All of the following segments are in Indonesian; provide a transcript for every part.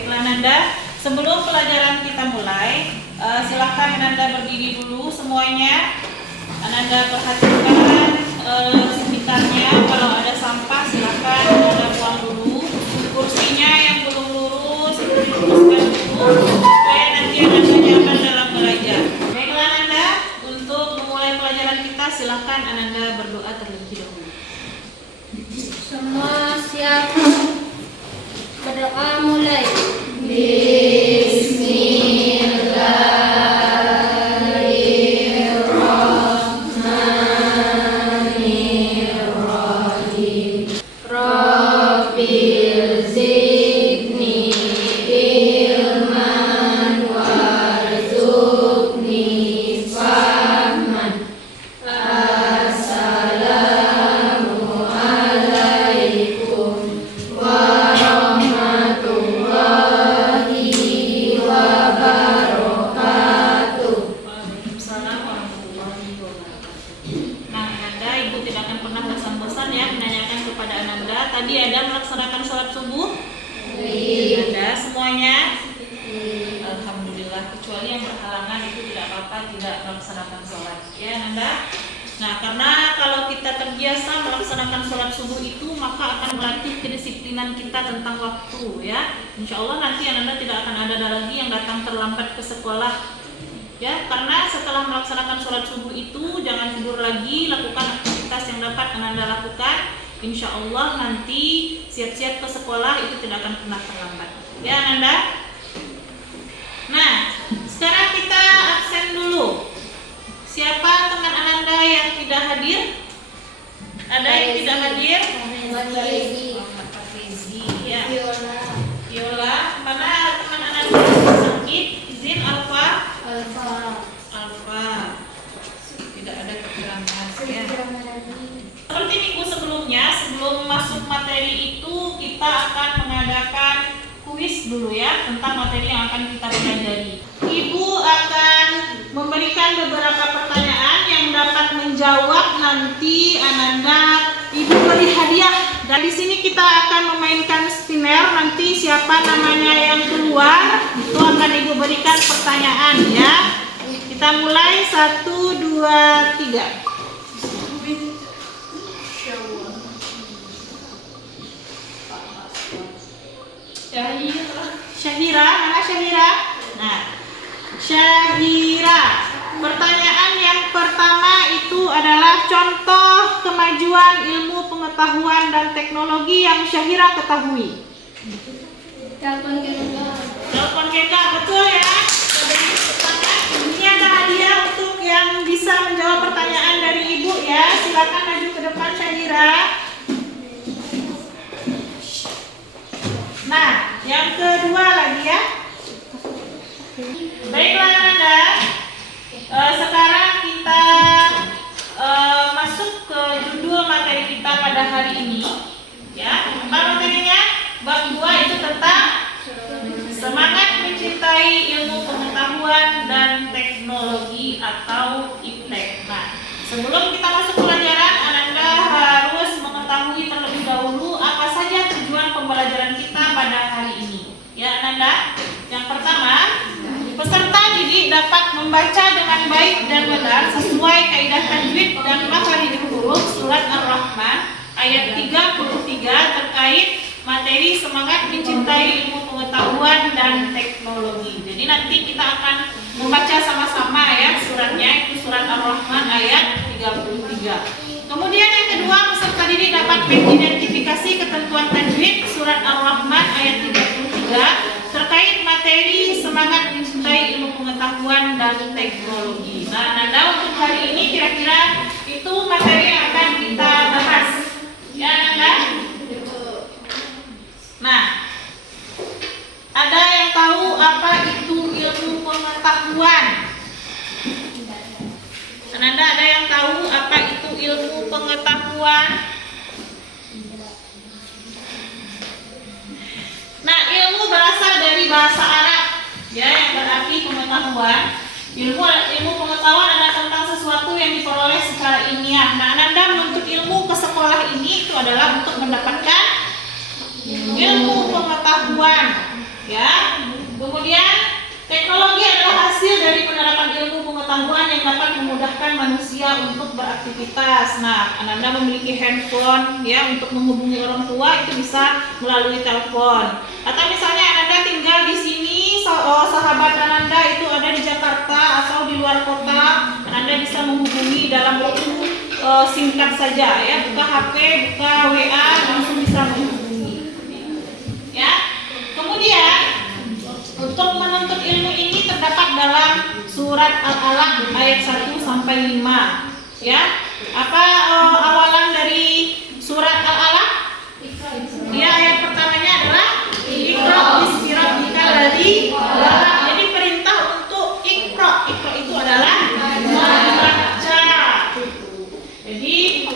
Baiklah Ananda, sebelum pelajaran kita mulai, silahkan Ananda berdiri dulu semuanya. Ananda perhatikan sekitarnya, kalau ada sampah silahkan Ananda buang dulu. Kursinya yang belum lurus itu diluruskan dulu supaya nanti Ananda nyaman dalam belajar. Baiklah Ananda, untuk memulai pelajaran kita silahkan Ananda berdoa terlebih dahulu. Semua siap, berdoa mulai. Bismillahirrahmanirrahim. Rabbil zidni ilman warzuqni fahman. Assalamu alaikum warahmatullahi wabarakatuh. Waalaikumsalam warahmatullahi wabarakatuh. Nah, Ananda, Ibu tidak akan pernah bosan-bosan ya menanyakan kepada Ananda. Tadi ada melaksanakan sholat subuh? Ada semuanya? Alhamdulillah, kecuali yang berhalangan itu tidak apa-apa, tidak melaksanakan sholat. Ya Ananda? Nah, karena kalau kita terbiasa melaksanakan sholat subuh itu, maka akan melatih kedisiplinan kita tentang waktu ya. Insya Allah nanti Ananda tidak akan ada lagi yang datang terlambat ke sekolah. Ya, karena setelah melaksanakan sholat subuh itu jangan tidur lagi, lakukan aktivitas yang dapat Ananda lakukan. Insya Allah nanti siap-siap ke sekolah itu tidak akan pernah terlambat. Ya Ananda. Nah, sekarang kita absen dulu. Siapa teman Ananda yang tidak hadir? Ada yang tidak hadir? Muhammad Faizi. Ya. Viola. Mana teman Ananda yang sakit? Izin Alfa. Tidak ada keterangan ya. Seperti minggu sebelumnya, sebelum masuk materi itu kita akan mengadakan kuis dulu ya tentang materi yang akan kita pelajari. Ibu akan memberikan beberapa pertanyaan yang dapat menjawab nanti Ananda Ibu beri hadiah. Dan di sini kita akan memainkan spinner. Nanti siapa namanya yang keluar itu akan Ibu berikan pertanyaan ya. Kita mulai 1, 2, 3. Syahira, mana Syahira? Nah, Syahira. Pertanyaan yang pertama itu adalah contoh kemajuan ilmu pengetahuan dan teknologi yang Syahira ketahui. Telepon genggam, betul ya? Ini ada hadiah untuk yang bisa menjawab pertanyaan dari Ibu ya. Silakan maju ke depan Syahira. Nah, yang kedua lagi ya. Baiklah Ananda, sekarang kita masuk ke judul materi kita pada hari ini. Ya, apa materinya? Bab 2 itu tentang semangat mencintai ilmu pengetahuan dan teknologi atau IPTEK. Nah, sebelum kita masuk pelajaran, Ananda harus mengetahui terlebih dahulu apa saja tujuan pembelajaran kita pada hari ini. Ya Ananda, yang pertama, peserta didik dapat membaca dengan baik dan benar sesuai kaidah tajwid dan makharijul huruf surat Ar-Rahman ayat 33 terkait materi semangat mencintai ilmu pengetahuan dan teknologi. Jadi nanti kita akan membaca sama-sama ya suratnya, itu surat Ar-Rahman ayat 33. Kemudian yang kedua, peserta didik dapat mengidentifikasi ketentuan tajwid surat Ar-Rahman ayat 33 terkait materi semangat mencintai ilmu pengetahuan dan teknologi. Nah, Nanda untuk hari ini kira-kira itu materi yang akan kita bahas. Ya Nanda? Nah, ada yang tahu apa itu ilmu pengetahuan? Ananda ada yang tahu apa itu ilmu pengetahuan? Nah, ilmu berasal dari bahasa Arab, ya, yang berarti pengetahuan. Ilmu pengetahuan adalah tentang sesuatu yang diperoleh secara ilmiah. Nah, Ananda menuntut ilmu ke sekolah ini itu adalah untuk mendapatkan ilmu pengetahuan. Ya. Kemudian teknologi adalah hasil dari penerapan ilmu pengetahuan yang dapat memudahkan manusia untuk beraktivitas. Nah, Ananda memiliki handphone ya untuk menghubungi orang tua itu bisa melalui telepon. Atau misalnya Ananda tinggal di sini, sahabat Ananda itu ada di Jakarta atau di luar kota, Ananda bisa menghubungi dalam waktu singkat saja ya, buka HP, buka WA, langsung bisa menghubungi. Ya. Kemudian untuk menuntut ilmu ini terdapat dalam surat Al-Alaq ayat 1 sampai 5. Ya. Apa awalan dari surat Al-Alaq? Ya, ayat pertamanya adalah Iqra bismi rabbikal ladzi khalaq. Jadi perintah untuk Iqra. Iqra itu adalah membaca. Jadi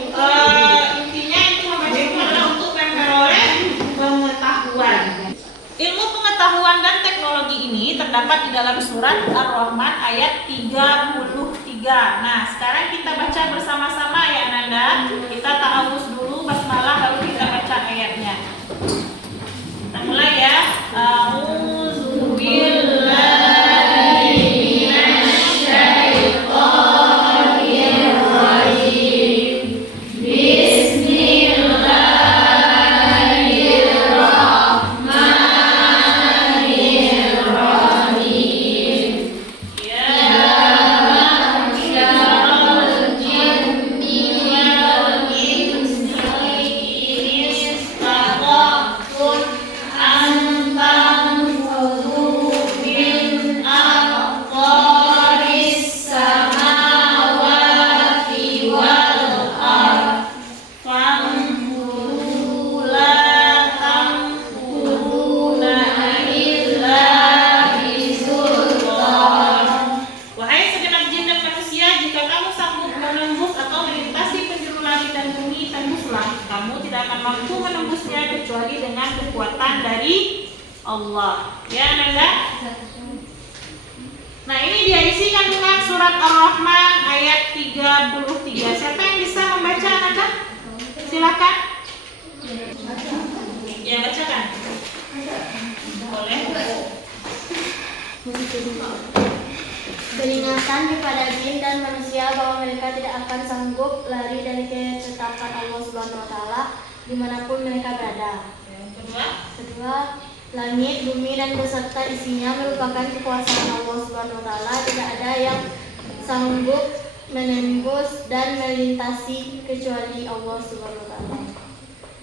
intinya itu membaca itu adalah untuk memperoleh pengetahuan. Ilmu pengetahuan dan teknologi ini terdapat di dalam surat Ar-Rahman ayat 33. Nah, sekarang kita baca bersama-sama ya Ananda. Kita ta'awuz dulu basmalah baru kita baca ayatnya. Kita mulai ya. A'udzu billahi minasyaitonir rajim. Allah. Ya, Nanda? Nah, ini dia isi kandungan surat Ar-Rahman ayat 33. Siapa yang bisa membaca, Nanda? Silakan. Ya, bacakan. Boleh. Peringatan kepada jin dan manusia bahwa mereka tidak akan sanggup lari dari ketetapan Allah Subhanahu wa taala dimanapun mereka berada. Kedua, langit, bumi dan beserta isinya merupakan kekuasaan Allah Subhanahu wa taala. Tidak ada yang sanggup menembus dan melintasi kecuali Allah Subhanahu wa taala.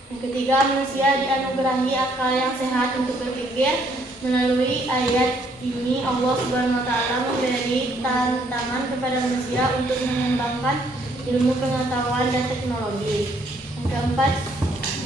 Yang ketiga, manusia dianugerahi akal yang sehat untuk berpikir. Melalui ayat ini Allah Subhanahu wa taala memberi tantangan kepada manusia untuk mengembangkan ilmu pengetahuan dan teknologi. Yang keempat,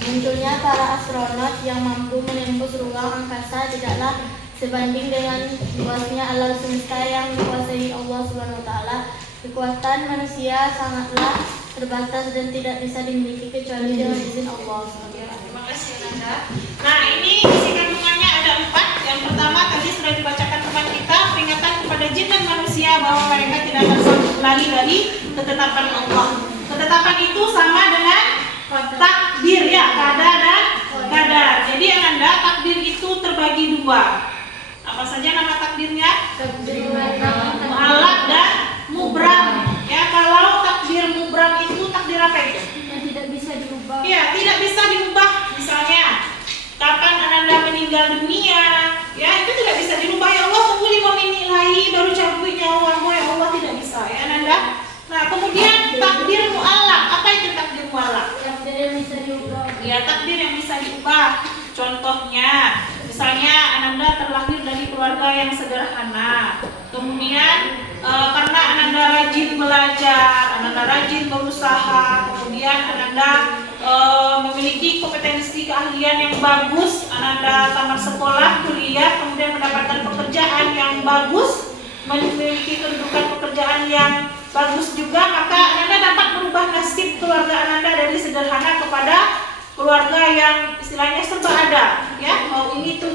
munculnya para astronot yang mampu menembus ruang angkasa tidaklah sebanding dengan luasnya alam semesta yang dikuasai Allah Subhanahu wa taala. Kekuatan manusia sangatlah terbatas dan tidak bisa dimiliki kecuali dengan izin Allah. Terima kasih Nanda. Nah, ini isi kandungannya ada 4. Yang pertama tadi sudah dibacakan teman kita, peringatan kepada jin dan manusia bahwa mereka tidak akan sanggup lari dari ketetapan Allah. Ketetapan itu sama dengan takdir ya, qada dan qadar. Jadi Ananda, takdir itu terbagi 2. Apa saja nama takdirnya? Mu'allaq dan mubram. Ya, kalau takdir mubram itu takdir apa itu? Yang tidak bisa diubah. Ya, tidak bisa diubah. Misalnya, kapan Ananda meninggal dunia, ya itu tidak bisa dirubah. Ya Allah, tunggu 5 menit lagi baru cabut nyawamu, ya Allah, tidak bisa ya Ananda. Nah, kemudian takdir mu'allaq. Apa itu takdir mu'allaq? Takdir yang bisa diubah. Ya, takdir yang bisa diubah. Contohnya, misalnya Ananda terlahir dari keluarga yang sederhana. Kemudian karena Ananda rajin belajar, Ananda rajin berusaha, kemudian Ananda memiliki kompetensi keahlian yang bagus, Ananda tamat sekolah, kuliah, kemudian mendapatkan pekerjaan yang bagus, memiliki kedudukan pekerjaan yang bagus juga, maka Ananda dapat merubah nasib keluarga Ananda dari sederhana kepada keluarga yang istilahnya serba ada, ya, mau ini itu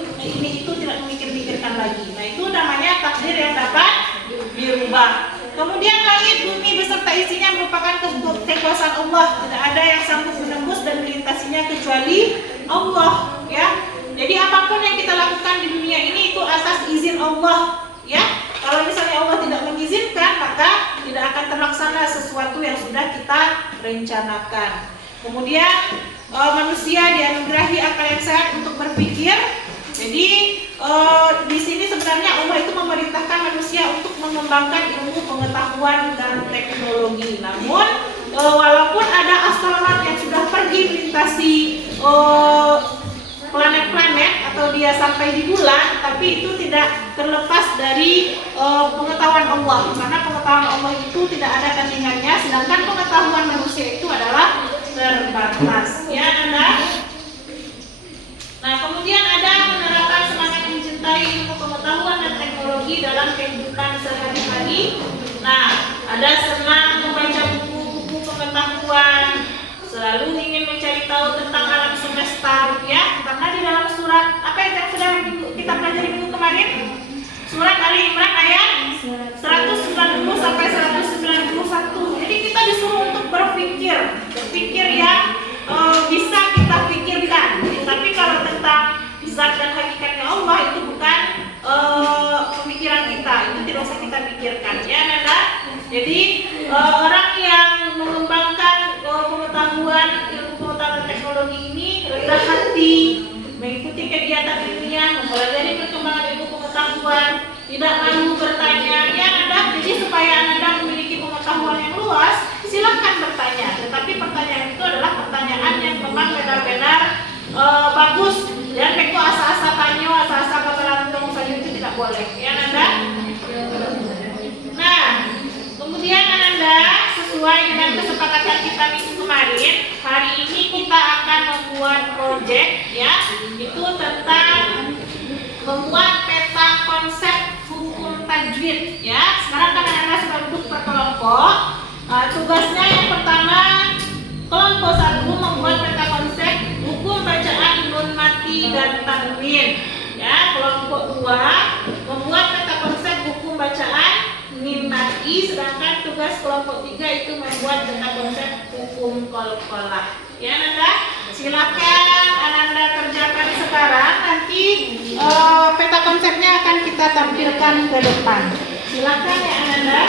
tidak memikir-mikirkan lagi. Nah, itu namanya takdir yang dapat dirubah. Kemudian langit, bumi beserta isinya merupakan kekuasaan Allah. Tidak ada yang sanggup menembus dan melintasinya kecuali Allah, ya. Jadi apapun yang kita lakukan di dunia atas izin Allah, ya. Kalau misalnya Allah tidak mengizinkan, maka tidak akan terlaksana sesuatu yang sudah kita rencanakan. Kemudian manusia dianugerahi akal yang sehat untuk berpikir. Jadi di sini sebenarnya Allah itu memerintahkan manusia untuk mengembangkan ilmu pengetahuan dan teknologi. Namun walaupun ada astronot yang sudah pergi melintasi planet-planet atau dia sampai di bulan, tapi itu tidak terlepas dari pengetahuan Allah, karena pengetahuan Allah itu tidak ada tandingannya, sedangkan pengetahuan manusia itu adalah terbatas. Ya, Anda. Nah, kemudian ada menerapkan semangat mencintai ilmu pengetahuan dan teknologi dalam kehidupan sehari-hari. Nah, ada senang membaca buku-buku pengetahuan, selalu ingin mencari tahu tentang alam semesta, ya. Karena di dalam surat apa yang sudah kita pelajari minggu kemarin, surat Ali Imran ayat 190 sampai 191. Jadi kita disuruh untuk berpikir yang bisa kita pikirkan. Tapi kalau tentang zat dan hakikatnya Allah itu bukan pemikiran kita, itu tidak usah kita pikirkan, ya, Nanda. Jadi orang yang mengembangkan pengetahuan ilmu pengetahuan teknologi ini rendah hati, mengikuti kegiatan ilmiah, mempelajari perkembangan ilmu pengetahuan, tidak malu bertanya, ya, Nanda. Jadi supaya Anda memiliki pengetahuan yang luas, silahkan bertanya. Tetapi pertanyaan itu adalah pertanyaan yang memang benar-benar bagus. Dan itu asa-asa tanyo, asa-asa papalantung saja itu tidak boleh, ya, Nanda. Nah, kemudian Ananda, sesuai dengan kesepakatan kita minggu kemarin, hari ini kita akan membuat project, ya, itu tentang membuat peta konsep hukum tajwid, ya. Sekarang kan Ananda sudah duduk per kelompok. Tugasnya yang pertama, kelompok 1 membuat peta konsep hukum bacaan nun mati dan tanwin, ya. Kelompok 2 membuat peta konsep hukum bacaan mim mati, sedangkan tugas kelompok 3 itu membuat peta konsep hukum qalqalah. Ya, Nanda, silakan Ananda kerjakan sekarang. Nanti peta konsepnya akan kita tampilkan ke depan. Silakan ya, Ananda.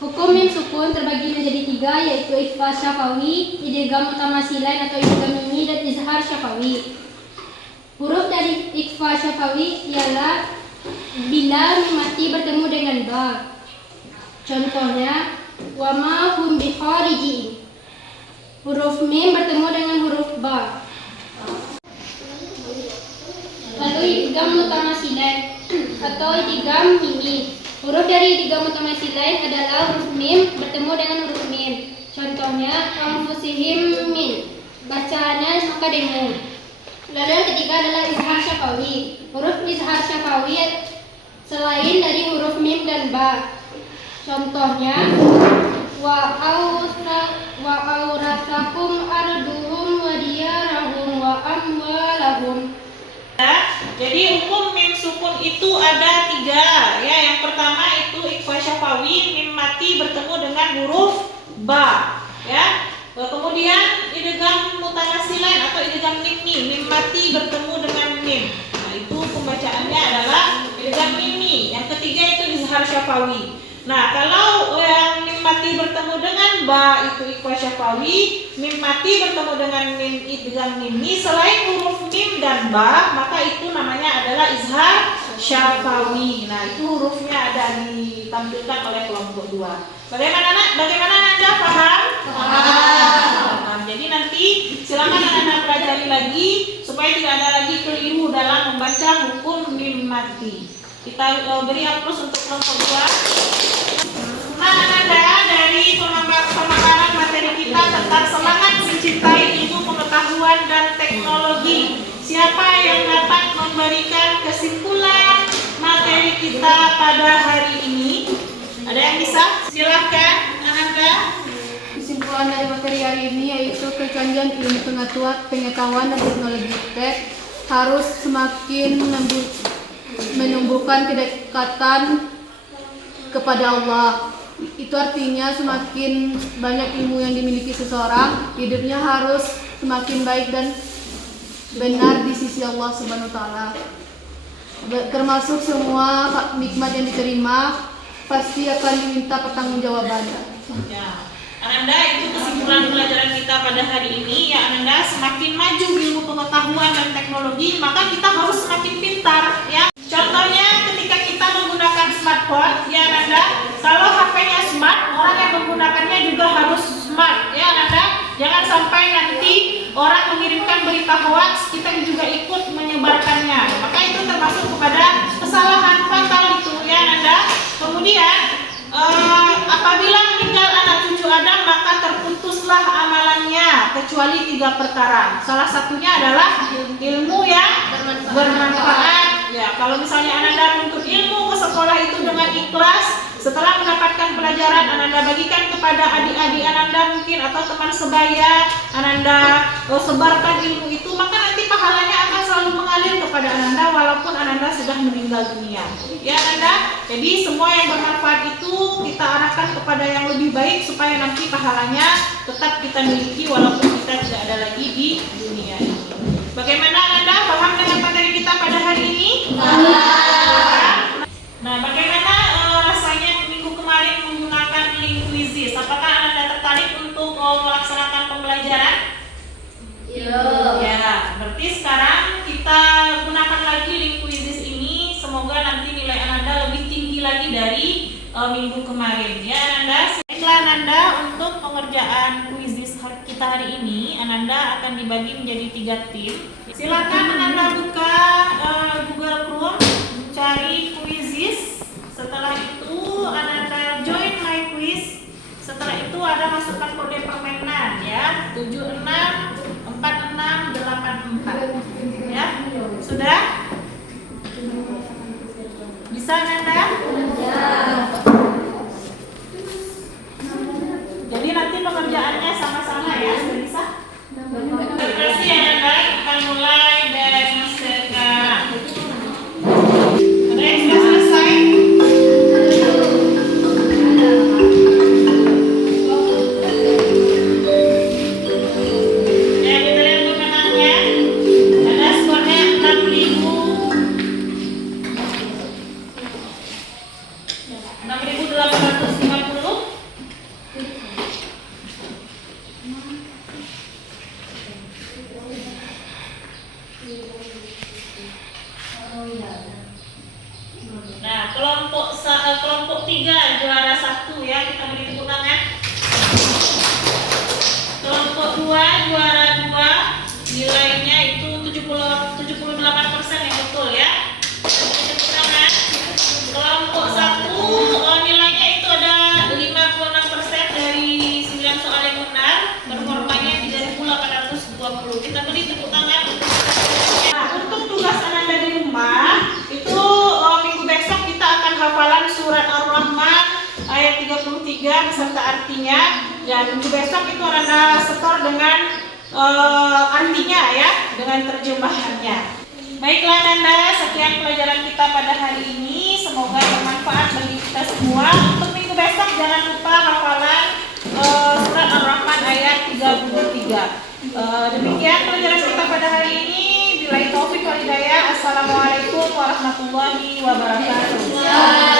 Hukum mim sukun terbagi menjadi 3, yaitu ikhfa syafawi, idgham mutamasilain atau idgham mimi, dan izhar syafawi. Huruf dari ikhfa syafawi ialah bila mim mati bertemu dengan ba. Contohnya, wa ma hum bikharijin. Huruf mim bertemu dengan huruf ba. Lalu idgham mutamasilain atau idgham mimi. Huruf dari idgham mutamasilain adalah huruf mim bertemu dengan huruf mim. Contohnya, anfusihim min. Bacaannya maka dengung. Lalu yang ketiga adalah izhar syafawi. Huruf izhar syafawi selain dari huruf mim dan ba. Contohnya, wa aurasakum arduhum wa diyarahum wa amwalahum. Jadi hukum mim sukun itu ada 3, ya. Yang pertama itu ikhfa syafawi, mim mati bertemu dengan huruf ba, ya. Kemudian idgham mutamasilain atau idgham mimi, mim mati bertemu dengan mim. Nah, itu pembacaannya adalah idgham mimi. Yang ketiga itu syafawi. Nah, kalau yang mim mati bertemu dengan ba itu ikhfa syafawi, mim mati bertemu dengan mim idgham mimi selain huruf mim dan ba, maka itu namanya adalah izhar syafawi. Nah, itu hurufnya ada ditampilkan oleh kelompok 2. Bagaimana Anda paham? Paham. Jadi nanti silakan Anda pelajari lagi supaya tidak ada lagi keliru dalam membaca hukum mim mati. Kita beri aplaus untuk kelompok 2. Nah, Anda dari pemaparan materi kita tentang semangat mencintai ilmu pengetahuan dan teknologi. Siapa yang dapat memberikan kesimpulan materi kita pada hari ini? Ada yang bisa? Silakan, Anda. Kesimpulan dari materi hari ini yaitu kecanggihan ilmu pengetahuan dan teknologi tech harus semakin menumbuhkan kedekatan kepada Allah. Itu artinya semakin banyak ilmu yang dimiliki seseorang, hidupnya harus semakin baik dan benar di sisi Allah Subhanahu wa taala. Termasuk semua nikmat yang diterima pasti akan diminta pertanggungjawabannya. Ya. Ananda, itu kesimpulan pelajaran kita pada hari ini. Ya, Ananda, semakin maju ilmu pengetahuan dan teknologi, maka kita harus semakin pintar. Ya, contohnya ketika kita menggunakan smartphone, ya Ananda, kalau HP-nya smart, orang yang menggunakannya juga harus smart. Ya Ananda, jangan sampai nanti orang mengirimkan berita hoax, kita juga ikut menyebarkannya. Maka itu termasuk kepada kesalahan fatal itu, ya Ananda. Kemudian apabila meninggal anak cucu Adam, maka terputuslah amalannya kecuali 3 perkara. Salah satunya adalah ilmu yang bermanfaat. Ya, kalau misalnya Ananda menuntut ilmu ke sekolah itu dengan ikhlas, setelah mendapatkan pelajaran Ananda bagikan kepada adik-adik Ananda mungkin atau teman sebaya, Ananda sebarkan ilmu itu, maka nanti pahalanya akan selalu mengalir kepada Ananda walaupun Ananda sudah meninggal dunia. Ya Ananda, jadi semua yang bermanfaat itu kita arahkan kepada yang lebih baik supaya nanti pahalanya tetap kita miliki walaupun kita tidak ada lagi di dunia ini. Bagaimana Ananda paham dengan materi kita pada hari ini? Nah, bagaimana rasanya minggu kemarin menggunakan link quizzes? Apakah Anda tertarik untuk melaksanakan pembelajaran? Iya. Ya, berarti sekarang kita gunakan lagi link quizzes ini. Semoga nanti nilai Anda lebih tinggi lagi dari minggu kemarin. Ya, Anda. Baiklah Anda, untuk pengerjaan quizzes kita hari ini, Anda akan dibagi menjadi 3 tim. Silakan Anda buka Google Chrome, cari quizzes. Setelah itu Anda join my quiz. Setelah itu ada masukkan kode permainan ya, 764684. Ya, sudah? Bisa Anda? Ya. Jadi nanti pengerjaannya sama-sama ya, sudah bisa? Terima kasih Anda, akan mulai dari sekarang. Ada yang sudah selesai? Ya, kita lihat pemenangnya. Ada skornya 6.850. Nah, kelompok 3 juara 1 ya, kita beri tepuk tangan. Kelompok 2 juara 2, nilainya itu 78% yang betul ya. Kita beri tepuk tangan. Kelompok 1 nilainya itu ada 56% dari 9 soal yang benar, performanya 3.820. Kita beri tepuk tangan. Nah, untuk tugas Anda di rumah itu minggu besok kita akan hafalan surat Ar-Rahman ayat 33 beserta artinya. Dan minggu besok itu Anda setor dengan artinya ya, dengan terjemahannya. Baiklah Anda, sekian pelajaran kita pada hari ini. Semoga bermanfaat bagi kita semua. Untuk minggu besok jangan lupa hafalan surat Ar-Rahman ayat 33. Demikian pelajaran kita pada hari ini. Billahi taufiq wal hidayah. Assalamualaikum warahmatullahi wabarakatuh.